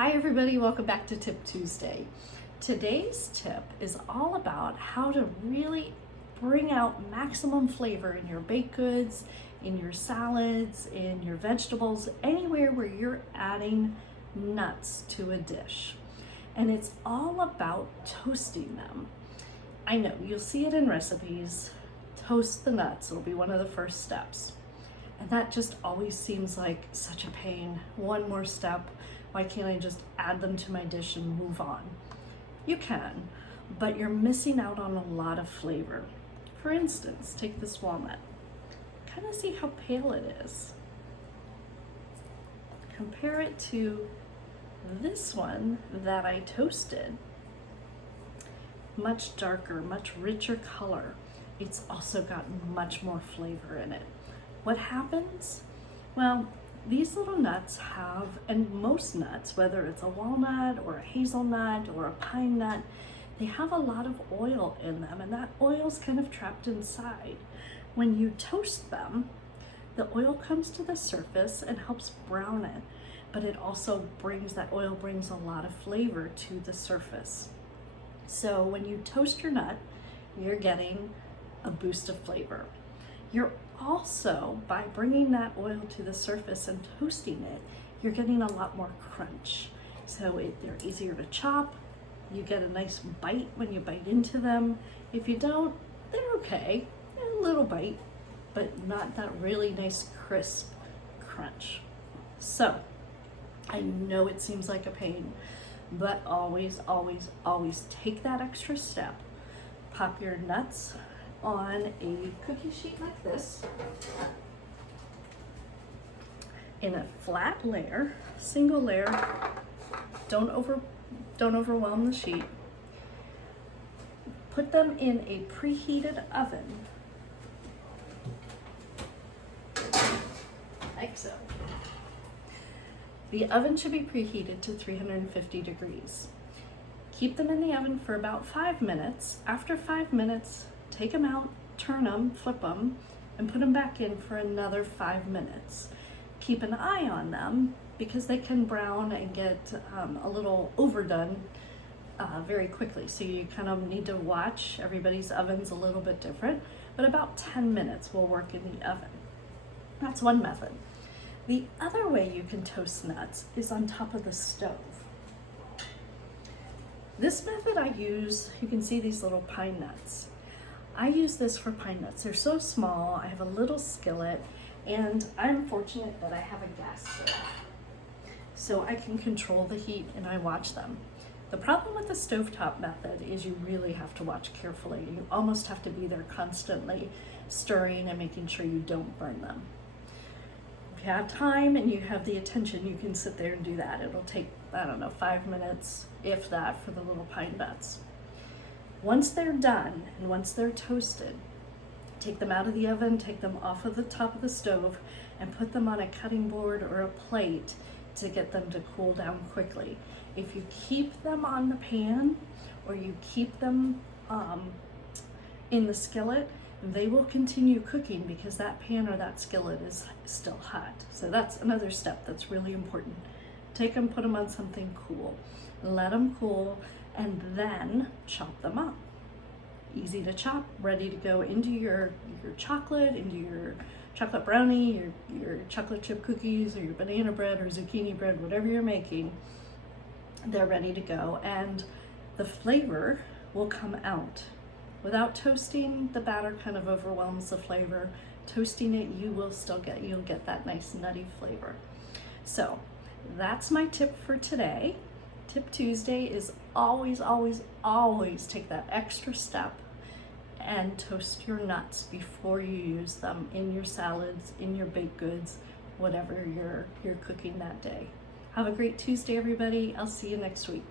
Hi everybody, welcome back to Tip Tuesday. Today's tip is all about how to really bring out maximum flavor in your baked goods, in your salads, in your vegetables, anywhere where you're adding nuts to a dish. And it's all about toasting them. I know, you'll see it in recipes. Toast the nuts, it'll be one of the first steps. And that just always seems like such a pain. One more step. Why can't I just add them to my dish and move on? You can, but you're missing out on a lot of flavor. For instance, take this walnut. Kind of see how pale it is. Compare it to this one that I toasted. Much darker, much richer color. It's also got much more flavor in it. What happens? Well, these little nuts have, and most nuts, whether it's a walnut or a hazelnut or a pine nut, they have a lot of oil in them, and that oil's kind of trapped inside. When you toast them, the oil comes to the surface and helps brown it, but it also that oil brings a lot of flavor to the surface. So when you toast your nut, you're getting a boost of flavor. You're also, by bringing that oil to the surface and toasting it, you're getting a lot more crunch. So they're easier to chop. You get a nice bite when you bite into them. If you don't, they're okay. A little bite, but not that really nice crisp crunch. So I know it seems like a pain, but always, always, always take that extra step. Pop your nuts on a cookie sheet like this in a flat layer, single layer. Don't overwhelm the sheet. Put them in a preheated oven, like so. The oven should be preheated to 350 degrees. Keep them in the oven for about 5 minutes. After 5 minutes, take them out, turn them, flip them, and put them back in for another 5 minutes. Keep an eye on them because they can brown and get a little overdone very quickly. So you kind of need to watch. Everybody's oven's a little bit different, but about 10 minutes will work in the oven. That's one method. The other way you can toast nuts is on top of the stove. This method I use, you can see these little pine nuts. I use this for pine nuts. They're so small. I have a little skillet, and I'm fortunate that I have a gas stove. So I can control the heat and I watch them. The problem with the stovetop method is you really have to watch carefully. You almost have to be there constantly stirring and making sure you don't burn them. If you have time and you have the attention, you can sit there and do that. It'll take, 5 minutes, if that, for the little pine nuts. Once they're done and once they're toasted, take them out of the oven, take them off of the top of the stove, and put them on a cutting board or a plate to get them to cool down quickly. If you keep them on the pan or you keep them in the skillet, they will continue cooking because that pan or that skillet is still hot. So that's another step that's really important. Take them, put them on something cool, let them cool, and then chop them up. Easy to chop, ready to go into your chocolate, into your chocolate brownie, your chocolate chip cookies, or your banana bread or zucchini bread, whatever you're making. They're ready to go, and the flavor will come out. Without toasting, the batter kind of overwhelms the flavor. Toasting it, you'll get that nice nutty flavor. So that's my tip for today. Tip Tuesday is always, always, always take that extra step and toast your nuts before you use them in your salads, in your baked goods, whatever you're cooking that day. Have a great Tuesday, everybody. I'll see you next week.